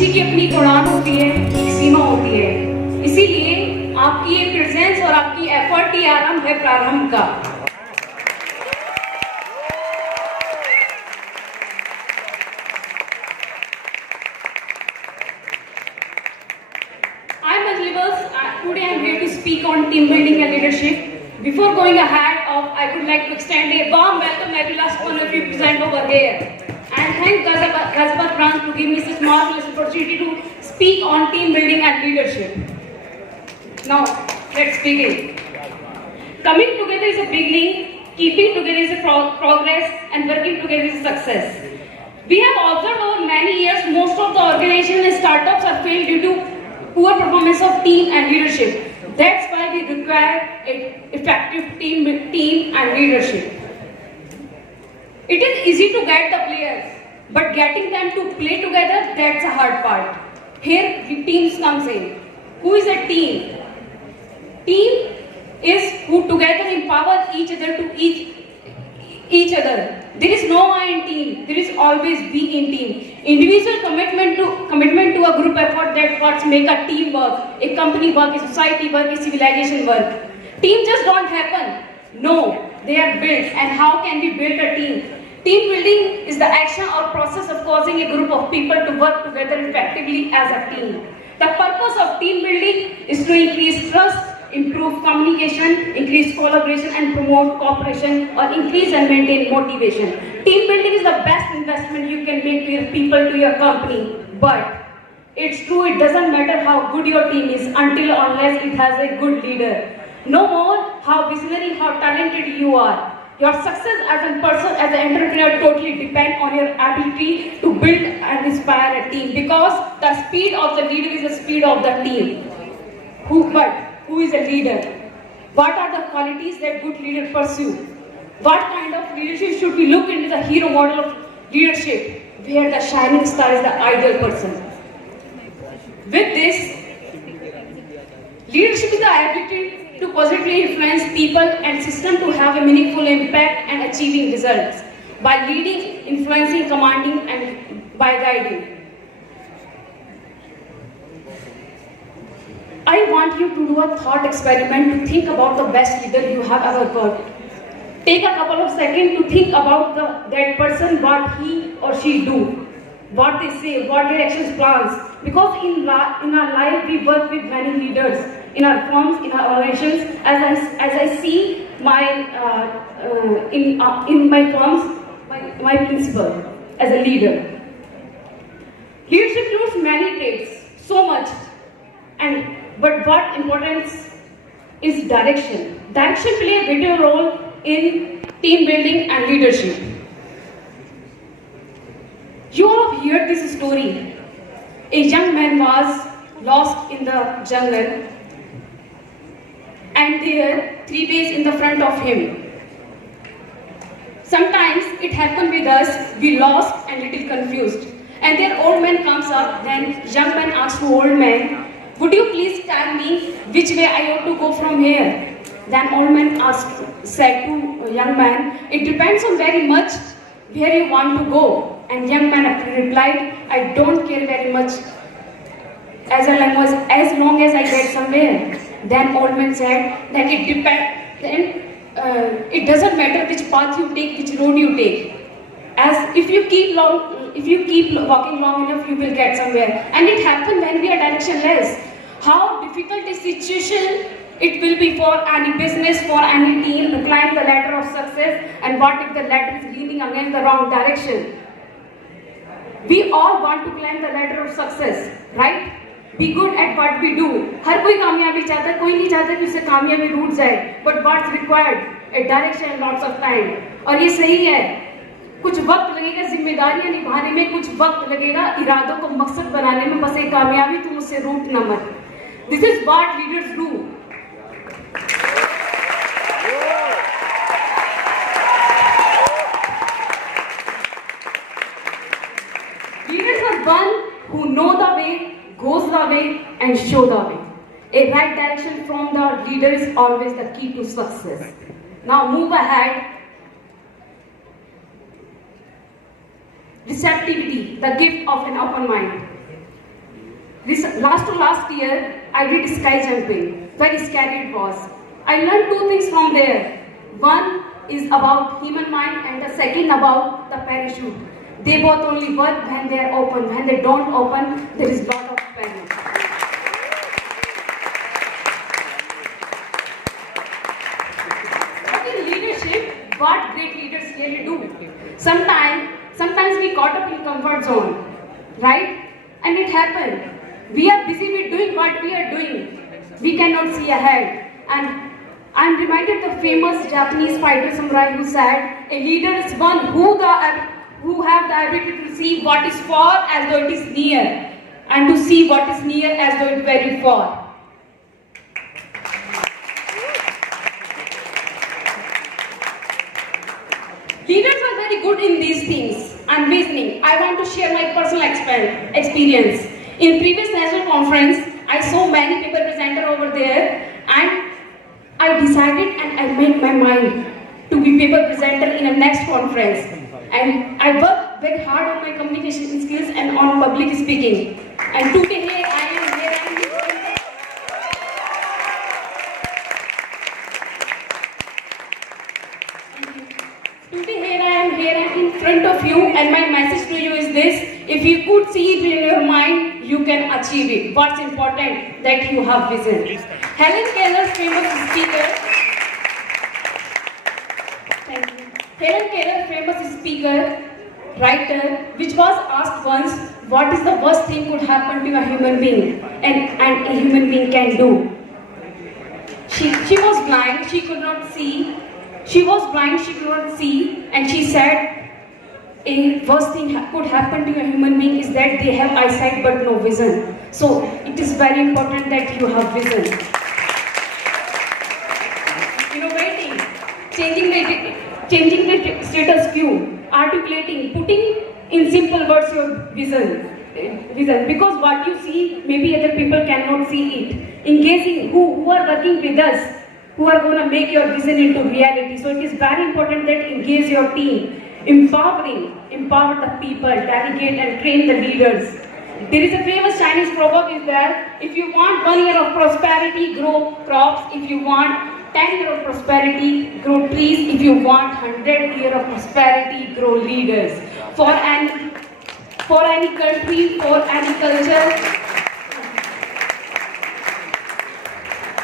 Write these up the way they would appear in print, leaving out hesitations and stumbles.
पंछी की अपनी एक उड़ान होती है, एक सीमा होती है। इसीलिए आपकी ये प्रेजेंस और आपकी एफर्ट ही आरंभ है प्रारंभ का। I'm Ajlibas. Today I'm here to speak on team building and leadership. Before going ahead, I would like to extend a warm welcome every last one of you present over here. And thank Gazpat branch to give me this marvelous opportunity to speak on team building and leadership. Now, let's begin. Coming together is a beginning, keeping together is a progress, and working together is success. We have observed over many years most of the organizations and startups are failed due to poor performance of team and leadership. That's why we require an effective team and leadership. It is easy to get the players, but getting them to play together, that's a hard part. Here, the teams comes in. Who is a team? Team is who together empower each other to each other. There is no I in team. There is always we in team. Individual commitment to a group effort, that what make a team work, a company work, a society work, a civilization work. Team just don't happen. No, they are built. And how can we build a team? Team building is the action or process of causing a group of people to work together effectively as a team. The purpose of team building is to increase trust, improve communication, increase collaboration and promote cooperation, or increase and maintain motivation. Team building is the best investment you can make to your people, to your company. But it's true, it doesn't matter how good your team is until unless it has a good leader. No more how visionary, how talented you are. Your success as a person, as an entrepreneur totally depend on your ability to build and inspire a team, because the speed of the leader is the speed of the team. Who is a leader? What are the qualities that good leaders pursue? What kind of leadership should we look into the hero model of leadership, where the shining star is the ideal person? With this, leadership is the ability to positively influence people and system to have a meaningful impact and achieving results by leading, influencing, commanding, and by guiding. I want you to do a thought experiment to think about the best leader you have ever worked. Take a couple of seconds to think about that person, what he or she do, what they say, what their actions, plans. Because in our life we work with many leaders, in our firms, in our organizations. As I see in my firms, my principal as a leader. Leadership includes many traits, so much, but what importance is direction. Direction plays a vital role in team building and leadership. You all have heard this story. A young man was lost in the jungle, and there 3 bears in the front of him. Sometimes it happened with us, we lost and little confused. And their old man comes up, then young man asks to old man, would you please tell me which way I ought to go from here? Then old man said to young man, it depends on very much where you want to go. And young man replied, I don't care very much as long as I get somewhere. Then old man said that it depends. Then it doesn't matter which path you take, which road you take. As if you keep walking long enough, you will get somewhere. And it happens when we are directionless. How difficult a situation it will be for any business, for any team to climb the ladder of success. And what if the ladder is leaning against the wrong direction? We all want to climb the ladder of success, right? Be good at what we do. हर कोई कामयाबी चाहता है, कोई नहीं चाहता कि उससे कामयाबी रूठ जाए. But what's required? A direction and lots of time. और ये सही है. कुछ वक्त लगेगा जिम्मेदारियां निभाने में, कुछ वक्त लगेगा इरादों को मकसद बनाने में. बस एक कामयाबी तुम उससे रूठ न मत. This is what leaders do. Leaders are one who know the way, goes the way, and show the way. A right direction from the leader is always the key to success. Now move ahead. Receptivity, the gift of an open mind. This last year, I did sky jumping. Very scary it was. I learned two things from there. One is about human mind and the second about the parachute. They both only work when they are open. When they don't open, there is lot of panic. But in leadership, what great leaders really do? Sometimes we caught up in comfort zone, right? And it happened. We are busy with doing what we are doing. We cannot see ahead. And I'm reminded the famous Japanese fighter samurai who said, a leader is one who have the ability to see what is far as though it is near, and to see what is near as though it is very far. Leaders are very good in these things. I'm listening. I want to share my personal experience. In previous national conference, I saw many people presenter over there, and I decided and I made my mind to be paper presenter in a next conference. And I worked very hard on my communication skills and on public speaking. And today I am here. Today I am here in front of you, and my message to you is this: if you could see it in your mind, you can achieve it. What's important? That you have vision. Helen Keller's famous speaker. Thank you. Helen Keller, famous speaker, writer, which was asked once, what is the worst thing could happen to a human being and a human being can do? She was blind, she could not see. She was blind, she could not see, and she said, a worst thing could happen to a human being is that they have eyesight but no vision. So it is very important that you have vision. Innovating, changing the status quo, articulating, putting in simple words your vision. Because what you see, maybe other people cannot see it. Engaging who are working with us, who are going to make your vision into reality. So it is very important that engage your team. Empower the people, delegate and train the leaders. There is a famous Chinese proverb is there: if you want 1 year of prosperity, grow crops. If you want 10 years of prosperity, grow trees. If you want 100 years of prosperity, grow leaders. For any country, for any culture,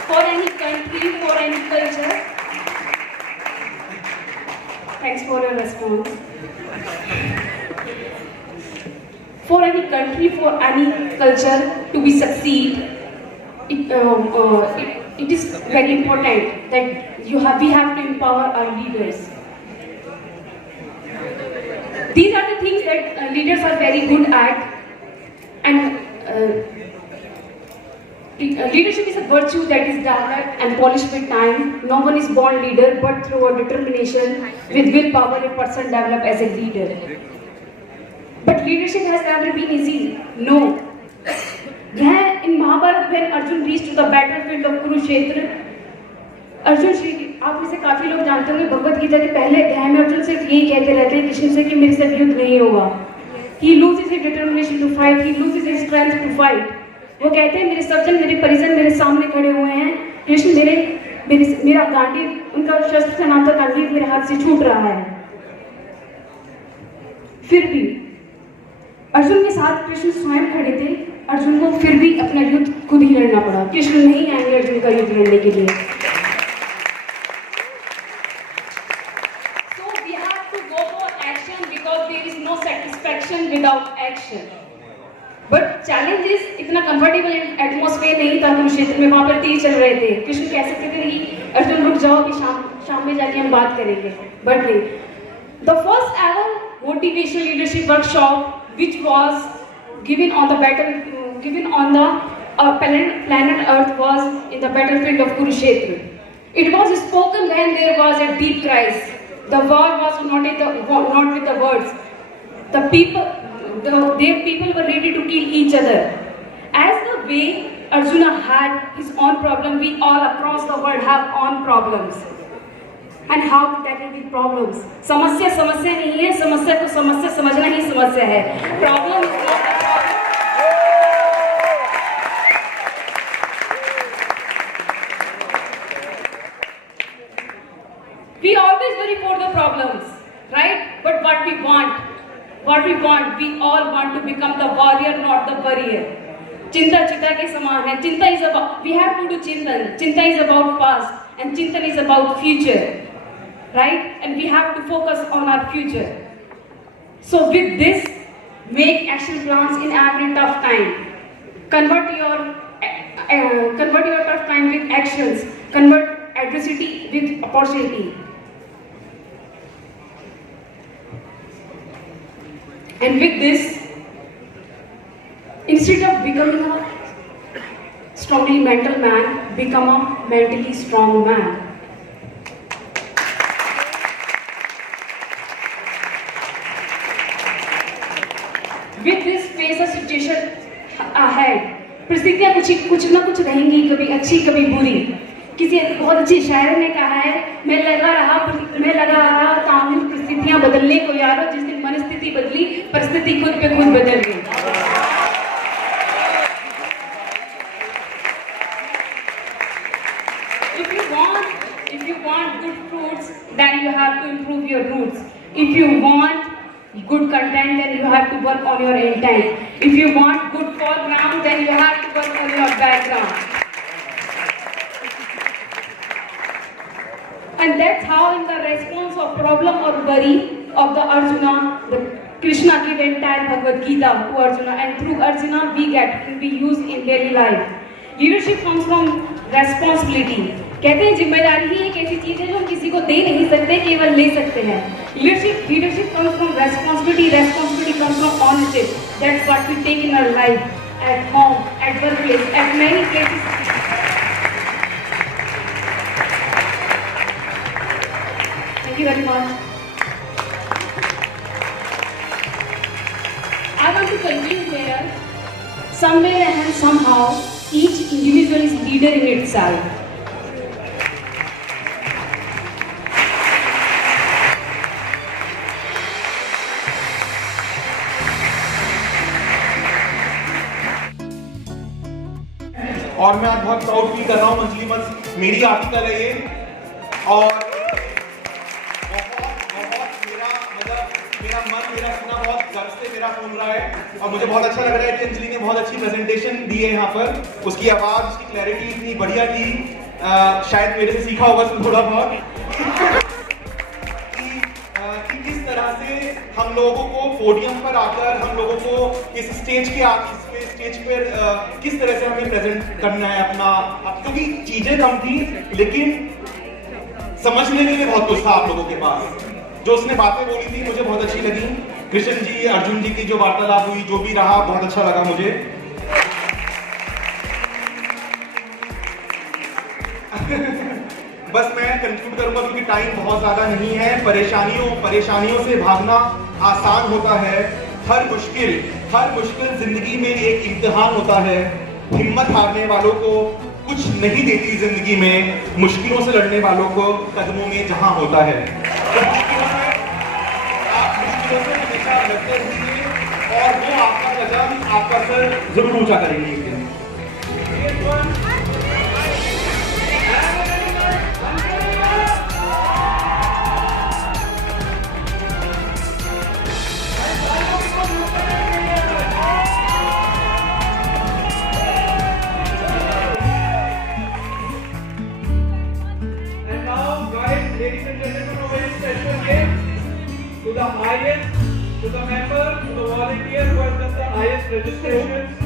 for any country, for any culture. Thanks for your response. For any country, for any culture to be succeed, it is very important that we have to empower our leaders. These are the things that leaders are very good at, and leadership is a virtue that is developed and polished with time. No one is born leader, but through a determination, with willpower, a person develops as a leader. But leadership has never been easy. No. In Mahabharata, when Arjun reached to the battlefield of Kurukshetra, Arjun Shri, आप में से काफी लोग जानते होंगे भगवत गीता के पहले अध्याय में अर्जुन सिर्फ यही कहते रहते हैं कृष्ण से कि मेरे साथ युद्ध नहीं होगा. He loses his determination to fight. He loses his strength to fight. वो कहते हैं मेरे सज्जन, मेरे परिजन मेरे सामने खड़े हुए हैं. कृष्ण मेरा गांडीव, उनका शस्त्र से नाम तक गांडीव मेरे हाथ से छूट रहा है. फिर भी अर्जुन के साथ कृष्ण स्वयं खड़े थे. अर्जुन को फिर भी अपना युद्ध खुद ही लड़ना पड़ा. कृष्ण नहीं आएंगे अर्जुन का युद्ध लड़ने के लिए. So we have to go for action because there is no satisfaction without action. But challenge is इतना कंफर्टेबल एटमॉस्फेयर नहीं था कुरुक्षेत्र में. वहां पर तीर चल रहे थे. कृष्ण कह सकते थे कि अर्जुन रुक जाओ, अभी शाम में जाके हम बात करेंगे. But नहीं. The first ever motivational leadership workshop, which was given on the planet Earth, was in the battlefield of Kurukshetra. It was spoken when there was a deep crisis. The war was not with the words. Their people were ready to kill each other. As the way Arjuna had his own problem, we all across the world have own problems. And how to tackle these problems? समस्या नहीं है, समस्या को समस्या समझना ही समस्या है. Problem is not a problem. what we all want to become the warrior, not the warrior. Chinta चिता के समान है. Chinta is about, we have to do chintan. Chinta is about past and chintan is about future, right? And we have to focus on our future. So with this, make action plans in every tough time. Convert your tough time with actions. Convert adversity with opportunity. And with this, instead of becoming a strongly mental man, become a mentally strong man. With this, face a situation ahead. परिस्थितियाँ कुछ ना कुछ रहेंगी, कभी अच्छी कभी बुरी. किसी बहुत अच्छी शायर ने कहा है, मैं लगा रहा तामिल परिस्थितियाँ बदलने को यारो, जिस दिन मनस्थिति बदली परिस्थिति खुद पे खुद बदल गई. If you want good fruits, then you have to improve your roots. If you want good content, then you have to work on your intent. If you want good foreground, then you have to work on your background. And that's how in the response of problem or worry of the Arjuna, the Krishna gave entire Bhagavad Gita to Arjuna, and through Arjuna we use in daily life. Leadership comes from responsibility. कहते हैं जिम्मेदारी ही एक ऐसी चीज है जो हम किसी को दे नहीं सकते, केवल ले सकते हैं. Leadership comes from responsibility comes from ownership. That's what we take in our life, at home, at workplace, at many places. Thank you very much. I want to conclude here. Somewhere and somehow, each individual is leader in itself. और मैं आज बहुत proud feel कर रहा हूँ. मंजली मंच मेरी article है ये, और मेरा मन, मेरा सुना बहुत गर्व से मेरा सुन रहा है, और मुझे बहुत अच्छा लग रहा है कि अंजलि ने बहुत अच्छी प्रेजेंटेशन दी है यहाँ पर. उसकी आवाज, उसकी क्लैरिटी इतनी बढ़िया थी. शायद मेरे से सीखा होगा उसने थोड़ा बहुत कि किस तरह से हम लोगों को पोडियम पर आकर, हम लोगों को इस स्टेज पर किस तरह से हमें प्रेजेंट करना है अपना. क्योंकि चीजें कम थी, लेकिन समझने के लिए बहुत कुछ था आप लोगों के पास. जो उसने बातें बोली थी मुझे बहुत अच्छी लगी. कृष्ण जी, अर्जुन जी की जो वार्तालाप हुई, जो भी रहा, बहुत अच्छा लगा मुझे. बस मैं कंक्लूड करूंगा क्योंकि टाइम बहुत ज्यादा नहीं है. परेशानियों से भागना आसान होता है. हर मुश्किल जिंदगी में एक इम्तिहान होता है. हिम्मत हारने वालों को कुछ नहीं देती जिंदगी में, मुश्किलों से लड़ने वालों को कदमों में जहां होता है. आप मुश्किलों से हमेशा लड़ते रहिए और वो आपका कदम, आपका सर जरूर ऊंचा करेंगे. Ladies and gentlemen, a very special gift to the member, to the volunteer who has done the highest registration.